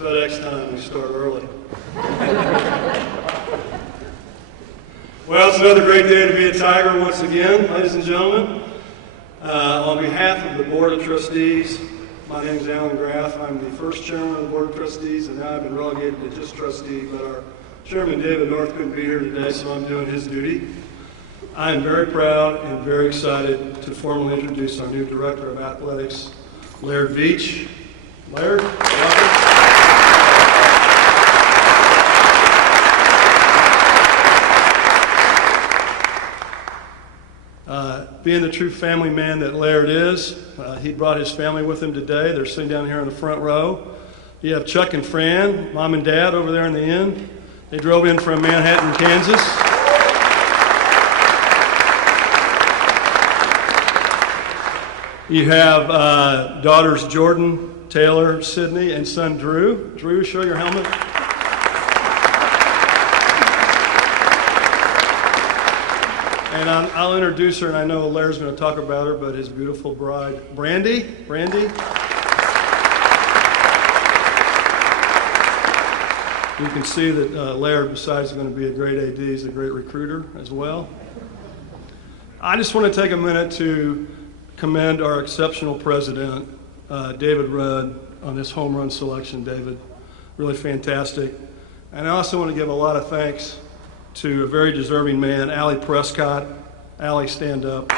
FedEx time, we start early. Well, it's another great day to be a Tiger once again, ladies and gentlemen. On behalf of the Board of Trustees, my name is Alan Graff. I'm the first chairman of the Board of Trustees, and now I've been relegated to just trustee, but our chairman, David North, couldn't be here today, so I'm doing his duty. I am very proud and very excited to formally introduce our new Director of Athletics, Laird Veatch. Laird, welcome. Being the true family man that Laird is, he brought his family with him today. They're sitting down here in the front row. You have Chuck and Fran, mom and dad over there in the end. They drove in from Manhattan, Kansas. You have daughters Jordan, Taylor, Sydney, and son Drew. Drew, show your helmet. And I'll introduce her, and I know Laird's going to talk about her, but his beautiful bride, Brandy. Brandy. You can see that Laird, besides going to be a great AD, is a great recruiter as well. I just want to take a minute to commend our exceptional president, David Rudd, on this home run selection, David. Really fantastic. And I also want to give a lot of thanks to a very deserving man, Allie Prescott. Allie, stand up.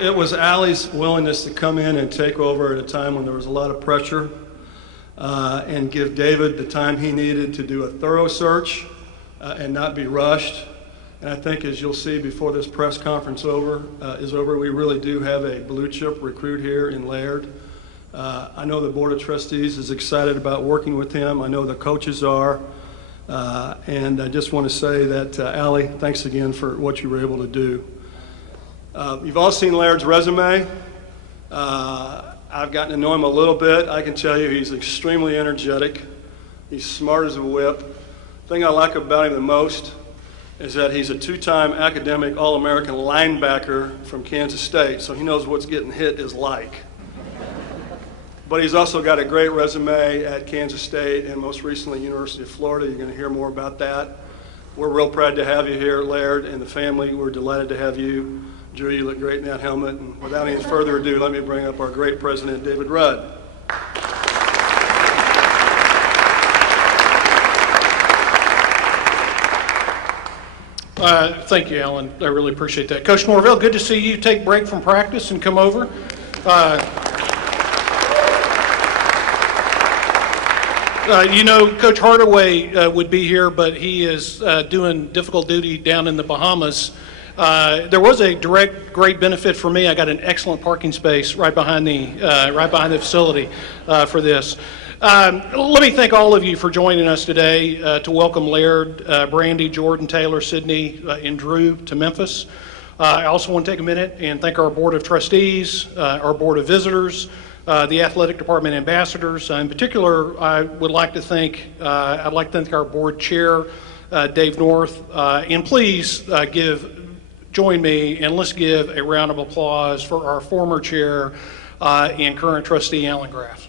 It was Allie's willingness to come in and take over at a time when there was a lot of pressure and give David the time he needed to do a thorough search and not be rushed. And I think, as you'll see before this press conference is over, we really do have a blue chip recruit here in Laird. I know the Board of Trustees is excited about working with him. I know the coaches are. And I just want to say that, Allie, thanks again for what you were able to do. You've all seen Laird's resume. I've gotten to know him a little bit. I can tell you he's extremely energetic. He's smart as a whip. The thing I like about him the most is that he's a two-time academic All-American linebacker from Kansas State, so he knows what getting hit is like. But he's also got a great resume at Kansas State and most recently University of Florida. You're going to hear more about that. We're real proud to have you here, Laird, and the family. We're delighted to have you. Drew, you look great in that helmet. And without any further ado, let me bring up our great president, David Rudd. Thank you, Alan. I really appreciate that. Coach Norvell, good to see you take a break from practice and come over. You know, Coach Hardaway would be here, but he is doing difficult duty down in the Bahamas. There was a direct great benefit for me. I got an excellent parking space right behind the facility for this. Let me thank all of you for joining us today to welcome Laird, Brandy, Jordan, Taylor, Sydney, and Drew to Memphis. I also want to take a minute and thank our Board of Trustees, our Board of Visitors, the Athletic Department ambassadors. In particular, I'd like to thank our Board Chair, Dave North, and please join me and let's give a round of applause for our former chair and current trustee, Alan Graff.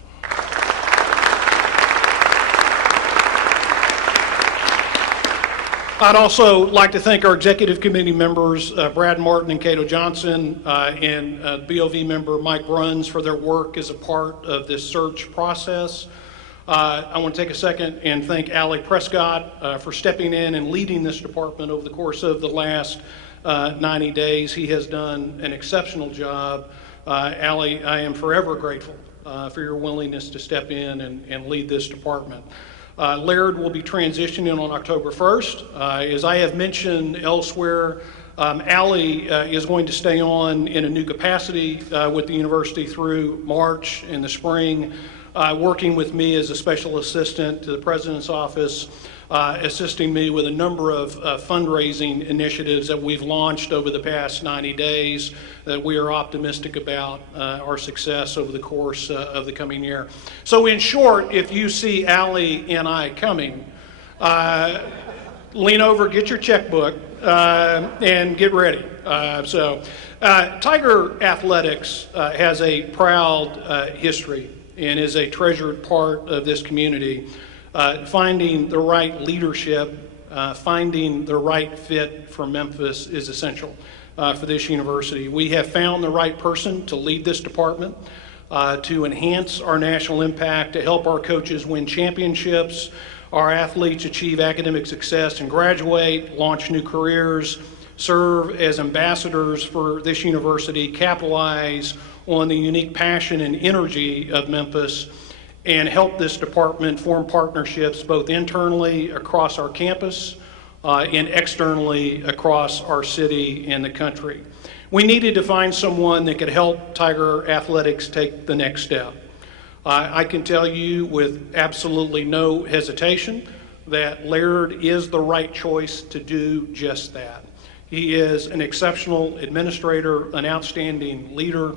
I'd also like to thank our executive committee members, Brad Martin and Cato Johnson, and BOV member Mike Bruns for their work as a part of this search process. I want to take a second and thank Allie Prescott for stepping in and leading this department over the course of the last 90 days. He has done an exceptional job. Allie, I am forever grateful for your willingness to step in and lead this department. Laird will be transitioning on October 1st. As I have mentioned elsewhere, Allie is going to stay on in a new capacity with the university through March in the spring, working with me as a special assistant to the president's office, assisting me with a number of fundraising initiatives that we've launched over the past 90 days that we are optimistic about our success over the course of the coming year. So in short, if you see Allie and I coming, lean over, get your checkbook, and get ready. Tiger Athletics has a proud history and is a treasured part of this community. Finding the right leadership, finding the right fit for Memphis is essential for this university. We have found the right person to lead this department, to enhance our national impact, to help our coaches win championships, our athletes achieve academic success and graduate, launch new careers, serve as ambassadors for this university, capitalize on the unique passion and energy of Memphis, and help this department form partnerships both internally across our campus and externally across our city and the country. We needed to find someone that could help Tiger Athletics take the next step. I can tell you with absolutely no hesitation that Laird is the right choice to do just that. He is an exceptional administrator, an outstanding leader,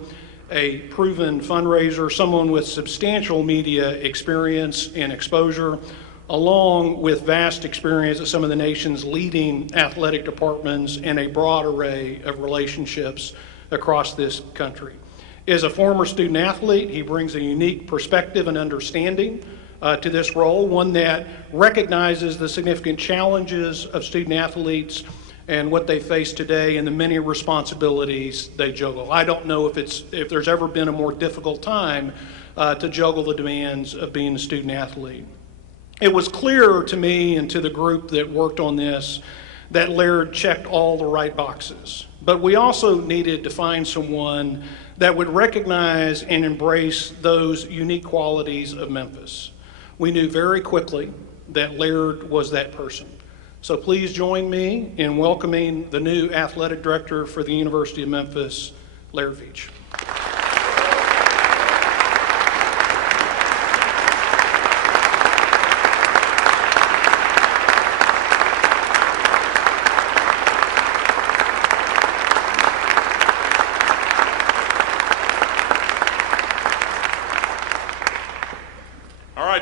a proven fundraiser, someone with substantial media experience and exposure, along with vast experience at some of the nation's leading athletic departments and a broad array of relationships across this country. As a former student athlete, he brings a unique perspective and understanding to this role, one that recognizes the significant challenges of student athletes and what they face today and the many responsibilities they juggle. I don't know if there's ever been a more difficult time to juggle the demands of being a student athlete. It was clear to me and to the group that worked on this that Laird checked all the right boxes. But we also needed to find someone that would recognize and embrace those unique qualities of Memphis. We knew very quickly that Laird was that person. So please join me in welcoming the new athletic director for the University of Memphis, Laird Veatch.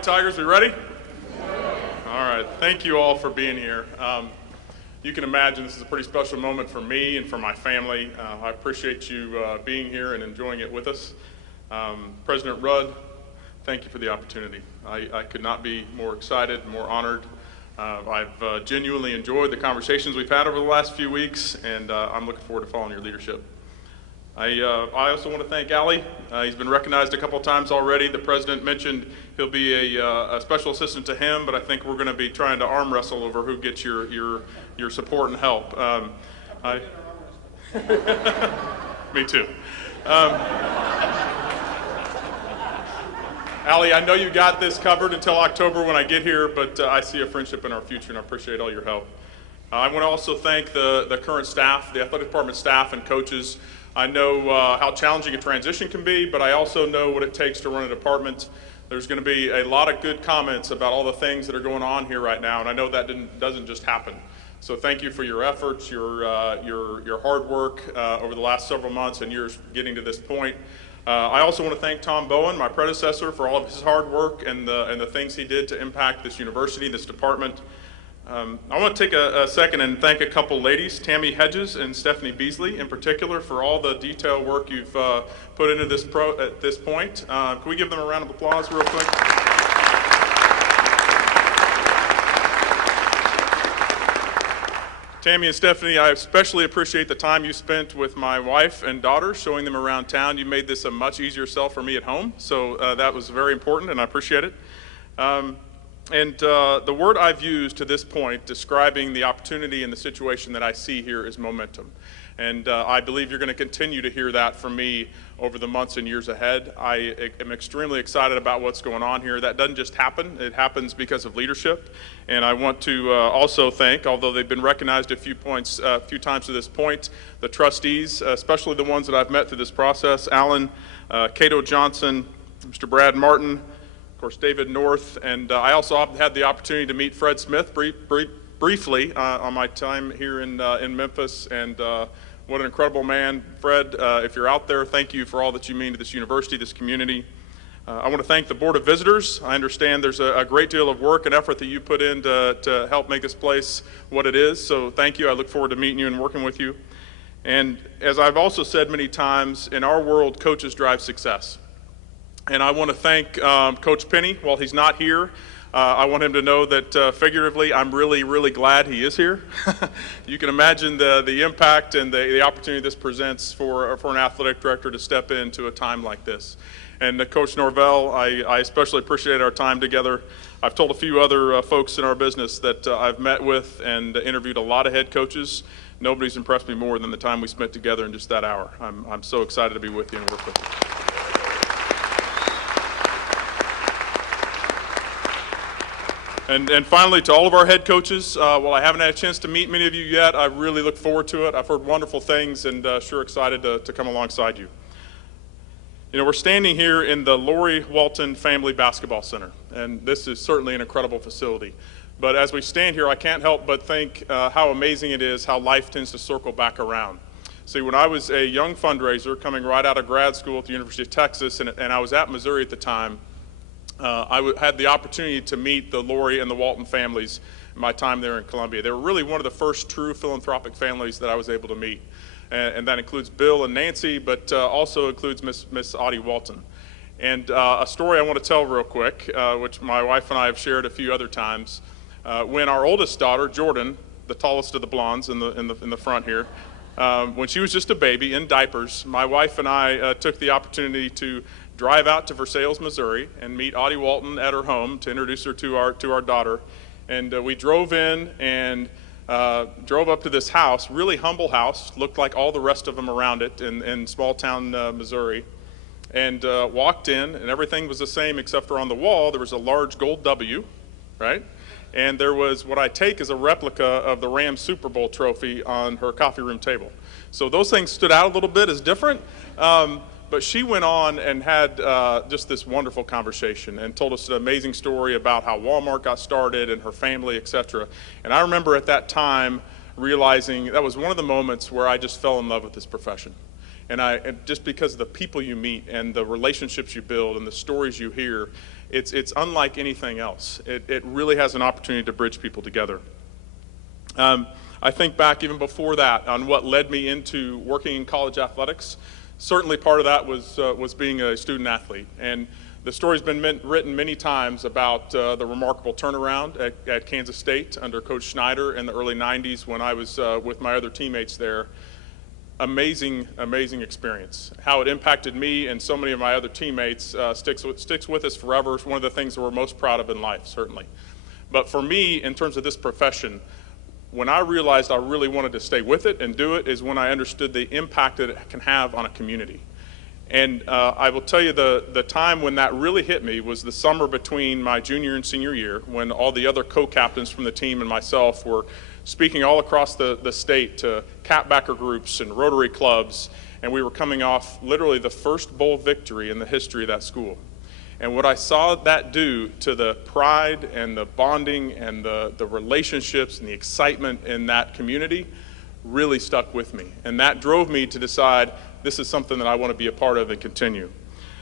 Tigers, we ready? All right, thank you all for being here. You can imagine this is a pretty special moment for me and for my family. I appreciate you being here and enjoying it with us. President Rudd, thank you for the opportunity. I could not be more excited, more honored. I've genuinely enjoyed the conversations we've had over the last few weeks, and I'm looking forward to following your leadership. I also want to thank Ali. He's been recognized a couple of times already. The president mentioned he'll be a special assistant to him, but I think we're going to be trying to arm wrestle over who gets your support and help. Me too. Ali, I know you got this covered until October when I get here, but I see a friendship in our future, and I appreciate all your help. I want to also thank the current staff, the athletic department staff and coaches. I know how challenging a transition can be, but I also know what it takes to run a department. There's going to be a lot of good comments about all the things that are going on here right now, and I know that doesn't just happen. So thank you for your efforts, your hard work over the last several months and years getting to this point. I also want to thank Tom Bowen, my predecessor, for all of his hard work and the things he did to impact this university, this department. I want to take a second and thank a couple ladies, Tammy Hedges and Stephanie Beasley in particular, for all the detailed work you've put into this at this point. Can we give them a round of applause real quick? Tammy and Stephanie, I especially appreciate the time you spent with my wife and daughter, showing them around town. You made this a much easier sell for me at home, so that was very important, and I appreciate it. And the word I've used to this point describing the opportunity and the situation that I see here is momentum. And I believe you're going to continue to hear that from me over the months and years ahead. I am extremely excited about what's going on here. That doesn't just happen. It happens because of leadership. And I want to also thank, although they've been recognized a few times to this point, the trustees, especially the ones that I've met through this process, Alan, Cato Johnson, Mr. Brad Martin, of course, David North, and I also had the opportunity to meet Fred Smith briefly on my time here in Memphis, and what an incredible man. Fred, if you're out there, thank you for all that you mean to this university, this community. I want to thank the Board of Visitors. I understand there's a great deal of work and effort that you put in to help make this place what it is, so thank you. I look forward to meeting you and working with you. And as I've also said many times, in our world, coaches drive success. And I want to thank Coach Penny while he's not here. I want him to know that figuratively, I'm really, really glad he is here. You can imagine the impact and the opportunity this presents for an athletic director to step into a time like this. And Coach Norvell, I especially appreciate our time together. I've told a few other folks in our business that I've met with and interviewed a lot of head coaches. Nobody's impressed me more than the time we spent together in just that hour. I'm so excited to be with you and work with you. And finally, to all of our head coaches, while I haven't had a chance to meet many of you yet, I really look forward to it. I've heard wonderful things and sure excited to come alongside you. You know, we're standing here in the Lori Walton Family Basketball Center, and this is certainly an incredible facility. But as we stand here, I can't help but think how amazing it is how life tends to circle back around. See, when I was a young fundraiser coming right out of grad school at the University of Texas, and I was at Missouri at the time, I had the opportunity to meet the Lori and the Walton families in my time there in Columbia. They were really one of the first true philanthropic families that I was able to meet. And that includes Bill and Nancy, but also includes Miss Audie Walton. And a story I want to tell real quick, which my wife and I have shared a few other times. When our oldest daughter, Jordan, the tallest of the blondes in the front here, when she was just a baby in diapers, my wife and I took the opportunity to drive out to Versailles, Missouri, and meet Audie Walton at her home to introduce her to our daughter. And we drove in and drove up to this house, really humble house, looked like all the rest of them around it in small town Missouri, and walked in, and everything was the same except for on the wall there was a large gold W, right? And there was what I take as a replica of the Rams Super Bowl trophy on her coffee room table. So those things stood out a little bit as different. But she went on and had just this wonderful conversation and told us an amazing story about how Walmart got started and her family, etc. And I remember at that time realizing that was one of the moments where I just fell in love with this profession. And just because of the people you meet and the relationships you build and the stories you hear, it's unlike anything else. It really has an opportunity to bridge people together. I think back even before that on what led me into working in college athletics. Certainly part of that was being a student athlete. And the story's been written many times about the remarkable turnaround at Kansas State under Coach Schneider in the early 90s when I was with my other teammates there. Amazing, amazing experience. How it impacted me and so many of my other teammates sticks with us forever. It's one of the things that we're most proud of in life, certainly. But for me, in terms of this profession, when I realized I really wanted to stay with it and do it is when I understood the impact that it can have on a community. And I will tell you the time when that really hit me was the summer between my junior and senior year when all the other co-captains from the team and myself were speaking all across the state to capbacker groups and Rotary clubs, and we were coming off literally the first bowl victory in the history of that school. And what I saw that do to the pride and the bonding and the relationships and the excitement in that community really stuck with me. And that drove me to decide this is something that I want to be a part of and continue.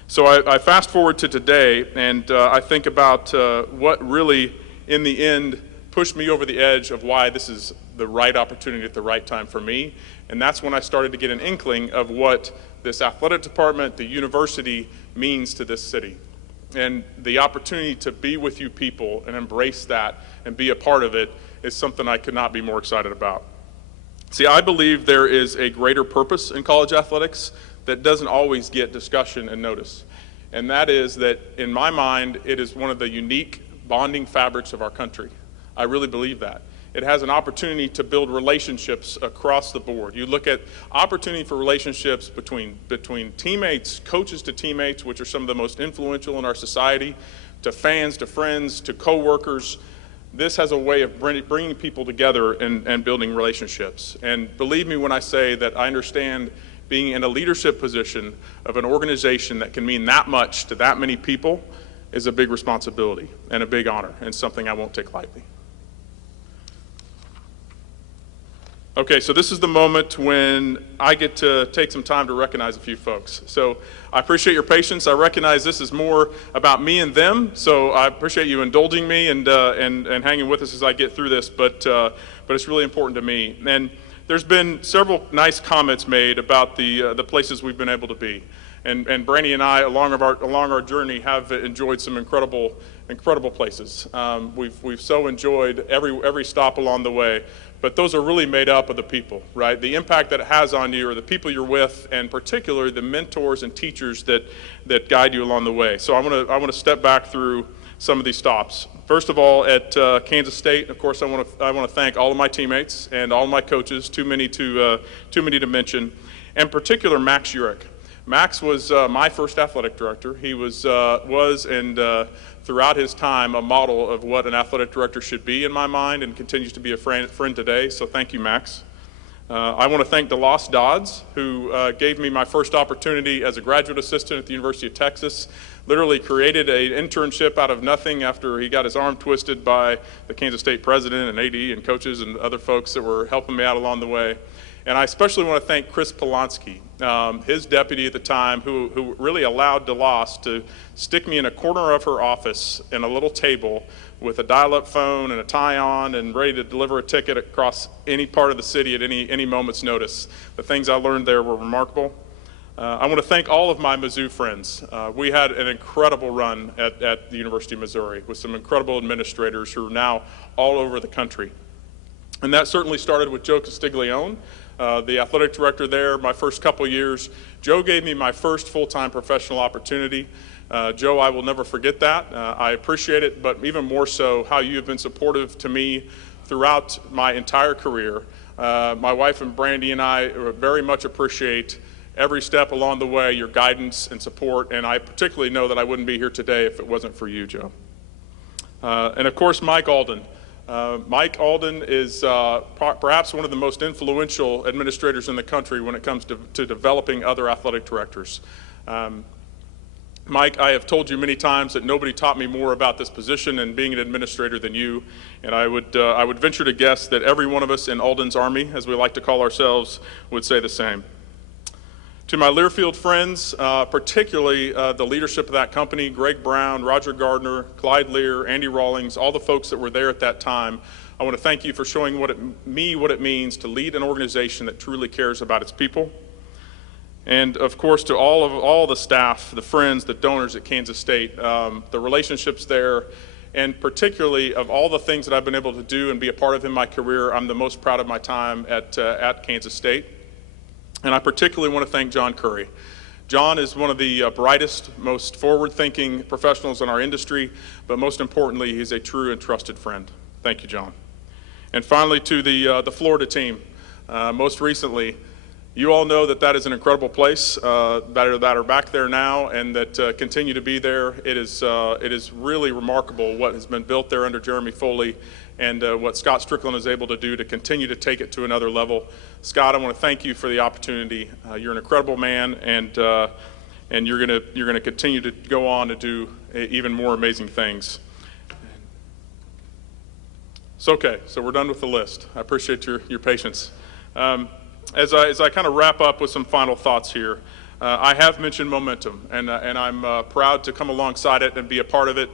So I fast forward to today, and I think about what really, in the end, pushed me over the edge of why this is the right opportunity at the right time for me. And that's when I started to get an inkling of what this athletic department, the university, means to this city. And the opportunity to be with you people and embrace that and be a part of it is something I could not be more excited about. See, I believe there is a greater purpose in college athletics that doesn't always get discussion and notice. And that is that, in my mind, it is one of the unique bonding fabrics of our country. I really believe that. It has an opportunity to build relationships across the board. You look at opportunity for relationships between teammates, coaches to teammates, which are some of the most influential in our society, to fans, to friends, to coworkers. This has a way of bringing people together and building relationships. And believe me when I say that I understand being in a leadership position of an organization that can mean that much to that many people is a big responsibility and a big honor and something I won't take lightly. Okay, so this is the moment when I get to take some time to recognize a few folks. So I appreciate your patience. I recognize this is more about me and them, so I appreciate you indulging me and hanging with us as I get through this, but it's really important to me. And there's been several nice comments made about the places we've been able to be. And Brandy and I, along our journey, have enjoyed some incredible places. We've so enjoyed every stop along the way. But those are really made up of the people, right? The impact that it has on you, or the people you're with, and particularly the mentors and teachers that guide you along the way. So I want to step back through some of these stops. First of all, at Kansas State, of course, I want to thank all of my teammates and all of my coaches. Too many to mention, and in particular Max Urich. Max was my first athletic director. He was throughout his time a model of what an athletic director should be in my mind, and continues to be a friend today. So thank you, Max. I want to thank DeLoss Dodds, who gave me my first opportunity as a graduate assistant at the University of Texas. Literally created an internship out of nothing after he got his arm twisted by the Kansas State president and AD and coaches and other folks that were helping me out along the way. And I especially want to thank Chris Polanski, his deputy at the time, who really allowed DeLoss to stick me in a corner of her office in a little table with a dial-up phone and a tie on and ready to deliver a ticket across any part of the city at any moment's notice. The things I learned there were remarkable. I want to thank all of my Mizzou friends. We had an incredible run at the University of Missouri with some incredible administrators who are now all over the country. And that certainly started with Joe Castiglione, the athletic director there my first couple years. Joe gave me my first full-time professional opportunity. Joe, I will never forget that. I appreciate it, but even more so how you have been supportive to me throughout my entire career. My wife and Brandy and I very much appreciate every step along the way, your guidance and support, and I particularly know that I wouldn't be here today if it wasn't for you, Joe. And of course, Mike Alden. Mike Alden is perhaps one of the most influential administrators in the country when it comes to developing other athletic directors. Mike, I have told you many times that nobody taught me more about this position and being an administrator than you, and I would venture to guess that every one of us in Alden's Army, as we like to call ourselves, would say the same. To my Learfield friends, particularly the leadership of that company, Greg Brown, Roger Gardner, Clyde Lear, Andy Rawlings, all the folks that were there at that time, I want to thank you for showing what it means to lead an organization that truly cares about its people. And of course, to all the staff, the friends, the donors at Kansas State, the relationships there, and particularly of all the things that I've been able to do and be a part of in my career, I'm the most proud of my time at Kansas State. And I particularly want to thank John Curry. John is one of the brightest, most forward-thinking professionals in our industry, but most importantly, he's a true and trusted friend. Thank you, John. And finally, to the Florida team, most recently, you all know that is an incredible place that are back there now and that continue to be there. It is really remarkable what has been built there under Jeremy Foley and what Scott Strickland is able to do to continue to take it to another level. Scott, I want to thank you for the opportunity. You're an incredible man, and you're gonna continue to go on to do even more amazing things. So we're done with the list. I appreciate your patience. As I kind of wrap up with some final thoughts here, I have mentioned momentum, and I'm proud to come alongside it and be a part of it.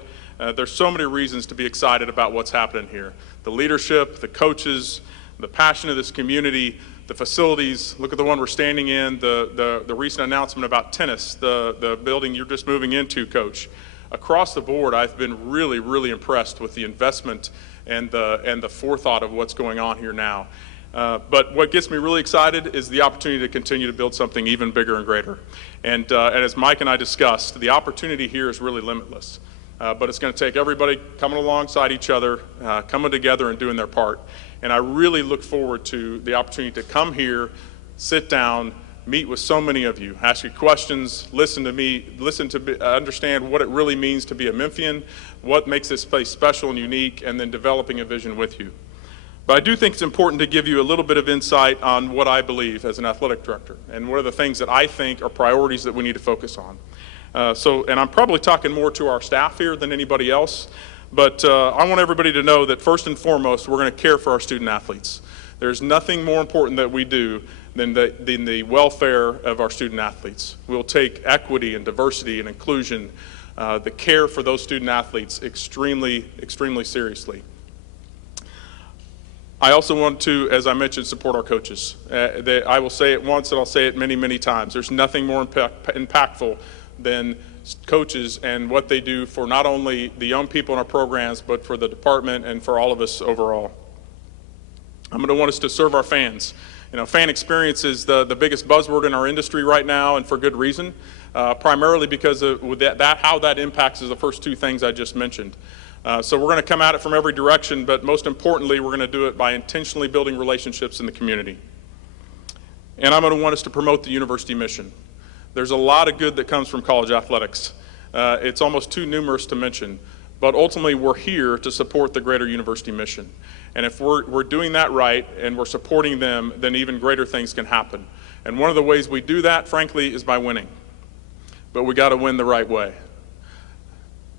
There's so many reasons to be excited about what's happening here. The leadership, the coaches, the passion of this community, the facilities. Look at the one we're standing in, the recent announcement about tennis, the building you're just moving into, Coach. Across the board, I've been really, really impressed with the investment and the forethought of what's going on here now. But what gets me really excited is the opportunity to continue to build something even bigger and greater. And as Mike and I discussed, the opportunity here is really limitless. But it's going to take everybody coming alongside each other, coming together and doing their part. And I really look forward to the opportunity to come here, sit down, meet with so many of you, ask you questions, listen to me, understand what it really means to be a Memphian, what makes this place special and unique, and then developing a vision with you. But I do think it's important to give you a little bit of insight on what I believe as an athletic director and what are the things that I think are priorities that we need to focus on. And I'm probably talking more to our staff here than anybody else, but I want everybody to know that first and foremost, we're going to care for our student athletes. There's nothing more important that we do than the welfare of our student athletes. We'll take equity and diversity and inclusion, the care for those student athletes extremely, extremely seriously. I also want to, as I mentioned, support our coaches. I will say it once and I'll say it many, many times. There's nothing more impactful than coaches and what they do for not only the young people in our programs, but for the department and for all of us overall. I'm going to want us to serve our fans. You know, fan experience is the biggest buzzword in our industry right now, and for good reason, primarily because of how that impacts is the first two things I just mentioned. So we're going to come at it from every direction, but most importantly, we're going to do it by intentionally building relationships in the community. And I'm going to want us to promote the university mission. There's a lot of good that comes from college athletics. It's almost too numerous to mention, but ultimately we're here to support the greater university mission. And if we're doing that right and we're supporting them, then even greater things can happen. And one of the ways we do that, frankly, is by winning. But we got to win the right way.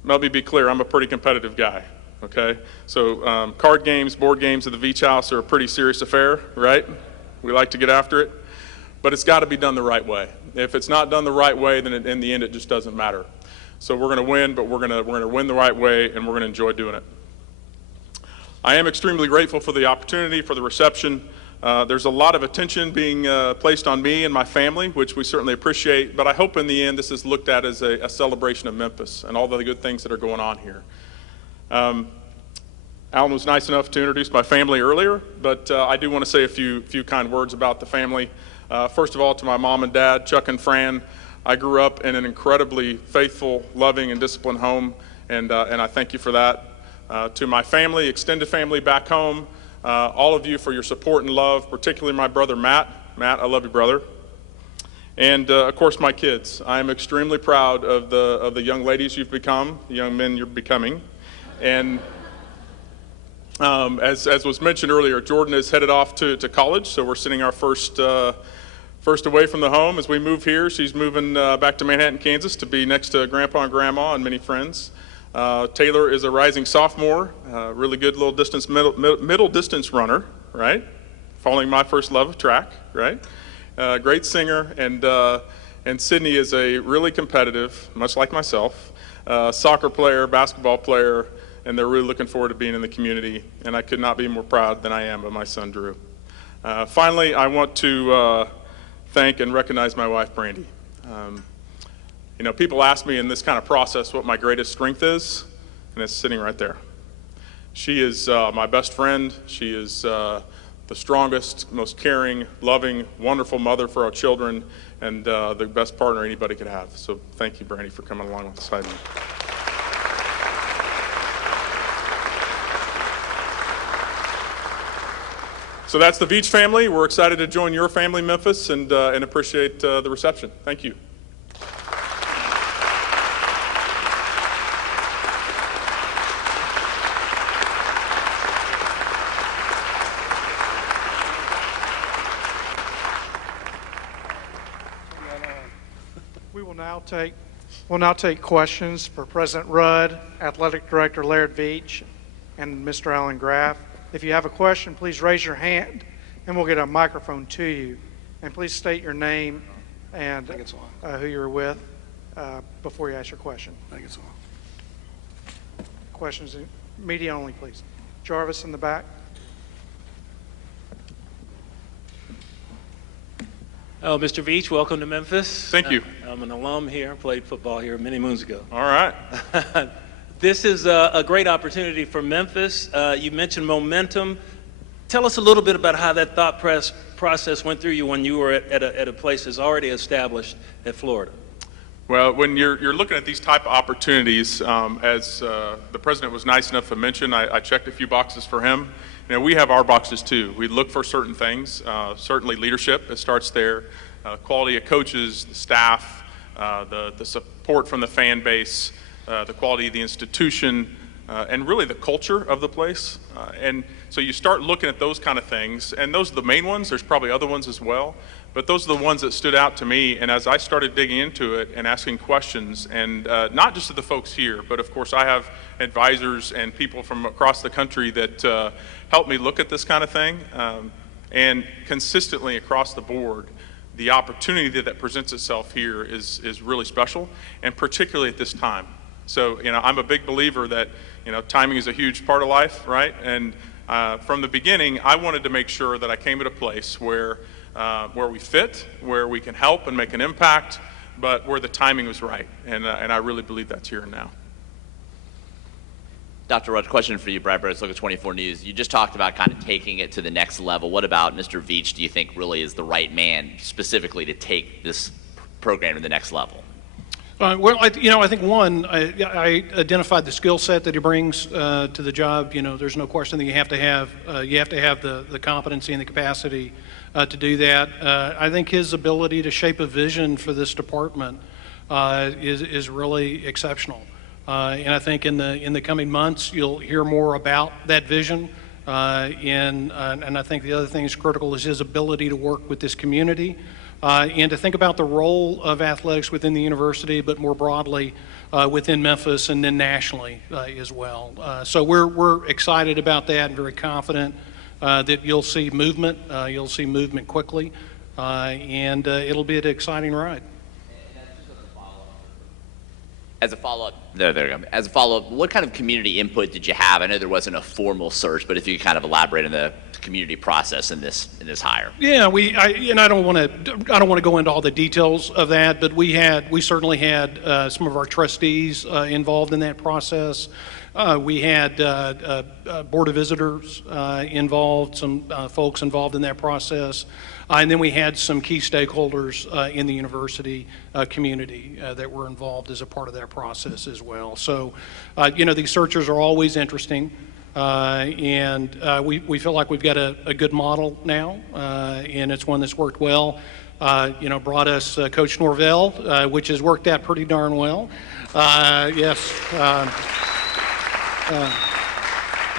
Let me be clear, I'm a pretty competitive guy, okay? So card games, board games at the Veatch House are a pretty serious affair, right? We like to get after it, but it's got to be done the right way. If it's not done the right way, then in the end it just doesn't matter. So we're going to win, but we're going to win the right way, and we're going to enjoy doing it. I am extremely grateful for the opportunity, for the reception. There's a lot of attention being placed on me and my family, which we certainly appreciate, but I hope in the end this is looked at as a celebration of Memphis and all the good things that are going on here. Alan was nice enough to introduce my family earlier, but I do want to say a few kind words about the family. First of all, to my mom and dad, Chuck and Fran. I grew up in an incredibly faithful, loving, and disciplined home, and I thank you for that. To my family, extended family back home, all of you for your support and love, particularly my brother Matt. Matt, I love you, brother. And of course, my kids. I am extremely proud of the young ladies you've become, the young men you're becoming. And as was mentioned earlier, Jordan is headed off to college, so we're sending our first away from the home as we move here. She's moving back to Manhattan, Kansas to be next to Grandpa and Grandma and many friends. Taylor is a rising sophomore, really good little distance, middle distance runner, right? Following my first love of track, right? Great singer, and Sydney is a really competitive, much like myself, soccer player, basketball player, and they're really looking forward to being in the community, and I could not be more proud than I am of my son, Drew. Finally, I want to thank and recognize my wife, Brandy. You know, people ask me in this kind of process what my greatest strength is, and it's sitting right there. She is my best friend. She is the strongest, most caring, loving, wonderful mother for our children, and the best partner anybody could have. So thank you, Brandy, for coming along alongside me. So that's the Veatch family. We're excited to join your family, Memphis, and appreciate the reception. Thank you. We'll now take questions for President Rudd, Athletic Director Laird Veatch, and Mr. Alan Graff. If you have a question, please raise your hand, and we'll get a microphone to you. And please state your name and who you're with before you ask your question. Questions, media only, please. Jarvis in the back. Oh, Mr. Veatch, welcome to Memphis. Thank you. I'm an alum here, played football here many moons ago. All right. This is a great opportunity for Memphis. You mentioned momentum. Tell us a little bit about how that thought process went through you when you were at a place that's already established at Florida. Well, when you're looking at these type of opportunities, as the president was nice enough to mention, I checked a few boxes for him. You know, we have our boxes too. We look for certain things, certainly leadership, it starts there, quality of coaches, the staff, the support from the fan base, the quality of the institution, and really the culture of the place. And so you start looking at those kind of things, and those are the main ones. There's probably other ones as well, but those are the ones that stood out to me. And as I started digging into it and asking questions, and not just to the folks here, but of course I have advisors and people from across the country that help me look at this kind of thing. And consistently across the board, the opportunity that presents itself here is really special, and particularly at this time. So, I'm a big believer that, timing is a huge part of life, right? And from the beginning, I wanted to make sure that I came at a place where we fit, where we can help and make an impact, but where the timing was right. And I really believe that's here and now. Dr. Rudd, question for you, Brad Burris, Local 24 News. You just talked about kind of taking it to the next level. What about Mr. Veatch do you think really is the right man specifically to take this program to the next level? Well, I think one, I identified the skill set that he brings to the job. There's no question that you have to have the competency and the capacity to do that. I think his ability to shape a vision for this department is really exceptional. And I think in the coming months, you'll hear more about that vision. And I think the other thing that's critical is his ability to work with this community and to think about the role of athletics within the university, but more broadly within Memphis and then nationally as well. So we're excited about that and very confident that you'll see movement. You'll see movement quickly, and it'll be an exciting ride. As a follow-up, there we go. As a follow-up, what kind of community input did you have? I know there wasn't a formal search, but if you could kind of elaborate on the community process in this hire. Yeah, I don't want to go into all the details of that, but we certainly had some of our trustees involved in that process. We had Board of Visitors involved, some folks involved in that process. And then we had some key stakeholders in the university community that were involved as a part of that process as well. So, these searches are always interesting, and we feel like we've got a good model now, and it's one that's worked well. Brought us Coach Norvell, which has worked out pretty darn well. Yes.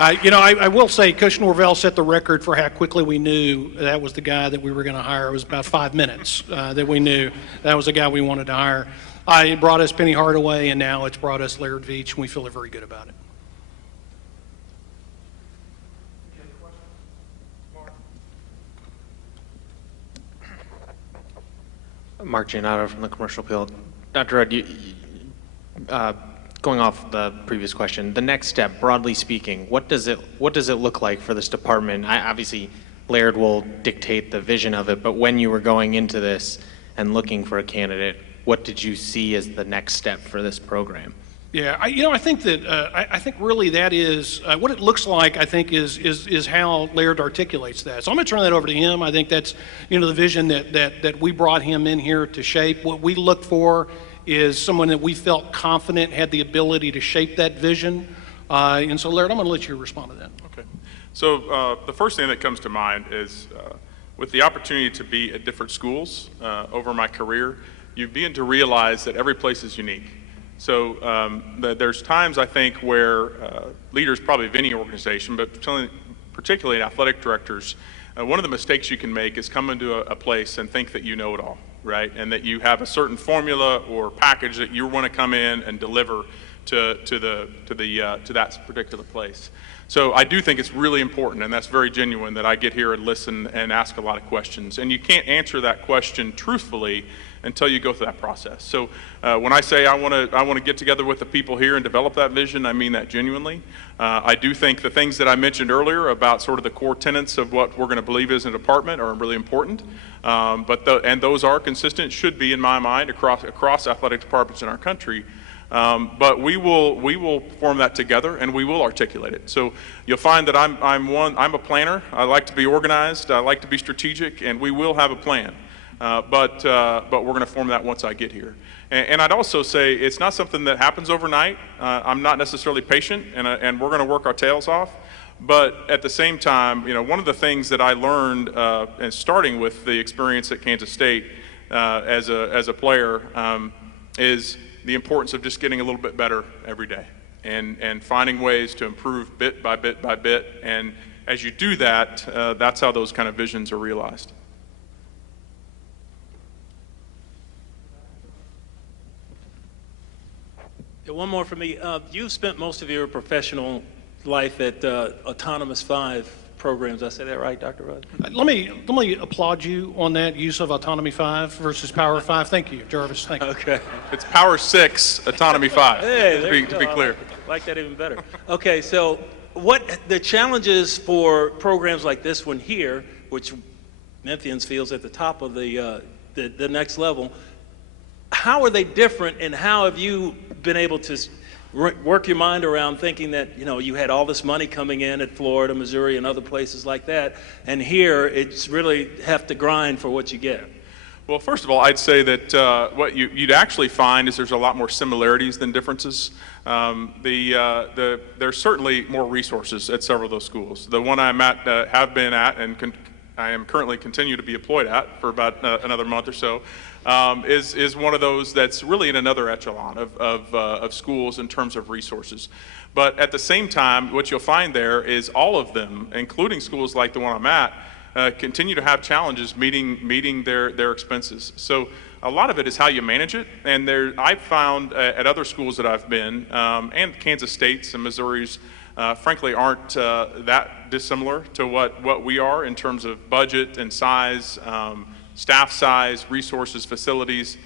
I will say Coach Norvell set the record for how quickly we knew that was the guy that we were going to hire. It was about 5 minutes that we knew that was the guy we wanted to hire. It brought us Penny Hardaway, and now it's brought us Laird Veatch, and we feel very good about it. Mark Giannotto from the Commercial Appeal. Dr. Rudd, going off the previous question, the next step, broadly speaking, what does it look like for this department? Obviously, Laird will dictate the vision of it, but when you were going into this and looking for a candidate, what did you see as the next step for this program? Yeah, I think that I think really that is what it looks like. I think is how Laird articulates that. So I'm going to turn that over to him. I think that's the vision that we brought him in here to shape. What we look for is someone that we felt confident had the ability to shape that vision. And so, Laird, I'm going to let you respond to that. Okay. So the first thing that comes to mind is with the opportunity to be at different schools over my career, you begin to realize that every place is unique. So there's times, I think, where leaders probably of any organization, but particularly athletic directors, one of the mistakes you can make is come into a place and think that you know it all, right? And that you have a certain formula or package that you want to come in and deliver to that particular place. So I do think it's really important, and that's very genuine, that I get here and listen and ask a lot of questions. And you can't answer that question truthfully until you go through that process. So when I say I want to get together with the people here and develop that vision, I mean that genuinely. I do think the things that I mentioned earlier about sort of the core tenets of what we're going to believe is an department are really important. And those are consistent, should be in my mind across athletic departments in our country. But we will form that together, and we will articulate it. So you'll find that I'm a planner. I like to be organized. I like to be strategic, and we will have a plan. But we're going to form that once I get here. And I'd also say it's not something that happens overnight. I'm not necessarily patient, and we're going to work our tails off. But at the same time, one of the things that I learned, and starting with the experience at Kansas State as a player, is the importance of just getting a little bit better every day and finding ways to improve bit by bit by bit. And as you do that, that's how those kind of visions are realized. Yeah, one more for me. You've spent most of your professional life at Autonomous 5 programs. Did I say that right, Dr. Rudd? Let me applaud you on that use of Autonomy 5 versus Power 5. Thank you, Jarvis. Thank you. Okay. It's Power 6, Autonomy 5, Hey, there you to be go. clear. I like that even better. Okay, so what the challenges for programs like this one here, which Memphians feels at the top of the next level, how are they different, and how have you been able to work your mind around thinking that, you know, you had all this money coming in at Florida, Missouri, and other places like that, and here it's really have to grind for what you get? Well, first of all, I'd say that what you'd actually find is there's a lot more similarities than differences. There's certainly more resources at several of those schools. The one I'm at, have been at, and I am currently continue to be employed at for about another month or so, is one of those that's really in another echelon of schools in terms of resources. But at the same time, what you'll find there is all of them, including schools like the one I'm at, continue to have challenges meeting their expenses. So a lot of it is how you manage it. And I've found at other schools that I've been, and Kansas State's and Missouri's, frankly, aren't that dissimilar to what we are in terms of budget and size, staff size, resources, facilities.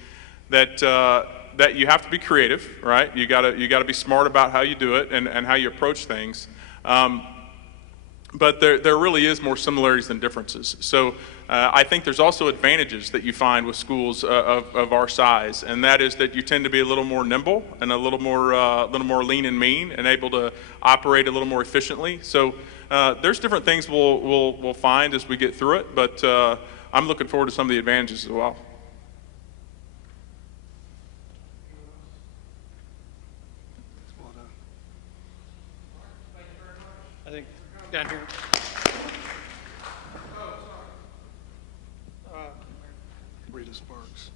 That you have to be creative, right? You gotta be smart about how you do it and how you approach things. But there really is more similarities than differences. So I think there's also advantages that you find with schools of our size, and that is that you tend to be a little more nimble and a little more lean and mean, and able to operate a little more efficiently. So there's different things we'll find as we get through it, but I'm looking forward to some of the advantages as well. I think down here. Rita Sparks.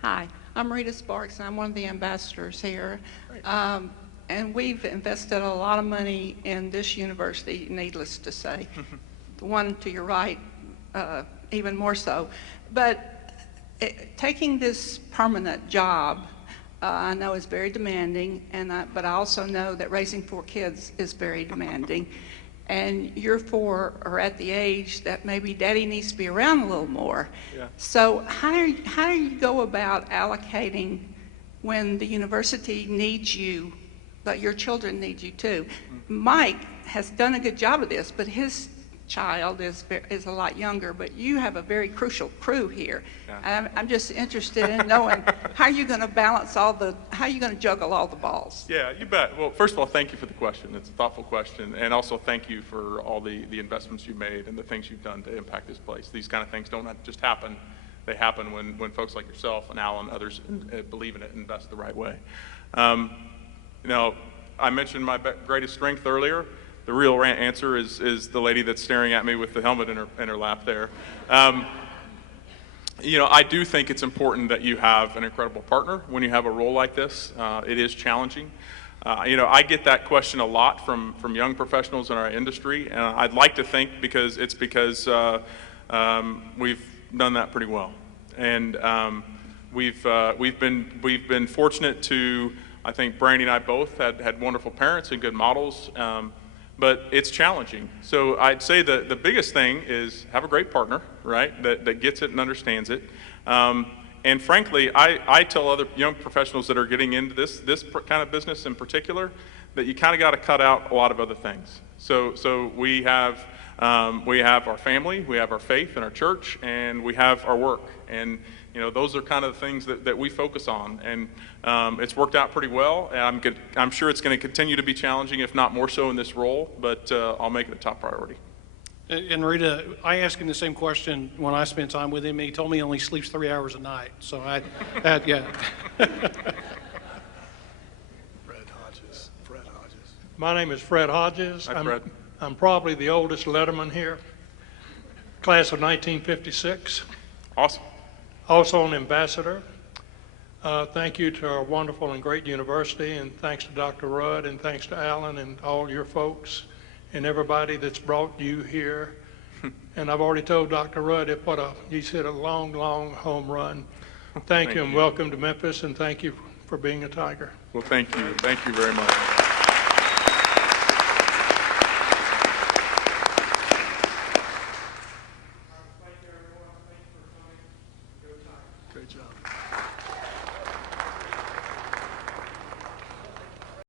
Hi, I'm Rita Sparks, and I'm one of the ambassadors here. And we've invested a lot of money in this university, needless to say. The one to your right, even more so. But taking this permanent job, I know is very demanding, but I also know that raising 4 kids is very demanding. And your 4 are at the age that maybe daddy needs to be around a little more. Yeah. So how do you go about allocating when the university needs you, but your children need you too? Mike has done a good job of this, but his child is a lot younger, but you have a very crucial crew here. Yeah. I'm just interested in knowing how you're going to balance how you're going to juggle all the balls. Yeah, you bet. Well, first of all, thank you for the question. It's a thoughtful question. And also thank you for all the investments you made and the things you've done to impact this place. These kind of things don't just happen. They happen when folks like yourself and Al and others believe in it and invest the right way. You know, I mentioned my greatest strength earlier. The real answer is the lady that's staring at me with the helmet in her lap there. You know, I do think it's important that you have an incredible partner when you have a role like this. It is challenging. You know, I get that question a lot from young professionals in our industry, and I'd like to think because we've done that pretty well, and we've been fortunate to. I think Brandy and I both had wonderful parents and good models. But it's challenging. So I'd say the biggest thing is have a great partner, right, that gets it and understands it. And frankly, I tell other young professionals that are getting into this kind of business in particular that you kind of got to cut out a lot of other things. So we have our family, we have our faith and our church, and we have our work. And you know, those are kind of the things that we focus on, and it's worked out pretty well. And I'm sure it's going to continue to be challenging, if not more so in this role, but I'll make it a top priority. And Rita, I asked him the same question when I spent time with him. He told me he only sleeps 3 hours a night. So yeah. Fred Hodges. My name is Fred Hodges. Hi, Fred. I'm probably the oldest letterman here, class of 1956. Awesome. Also an ambassador. Thank you to our wonderful and great university, and thanks to Dr. Rudd, and thanks to Alan and all your folks and everybody that's brought you here. And I've already told Dr. Rudd he's hit a long, long home run. Thank you, and welcome to Memphis, and thank you for being a Tiger. Well, thank you. Thank you very much. Great job.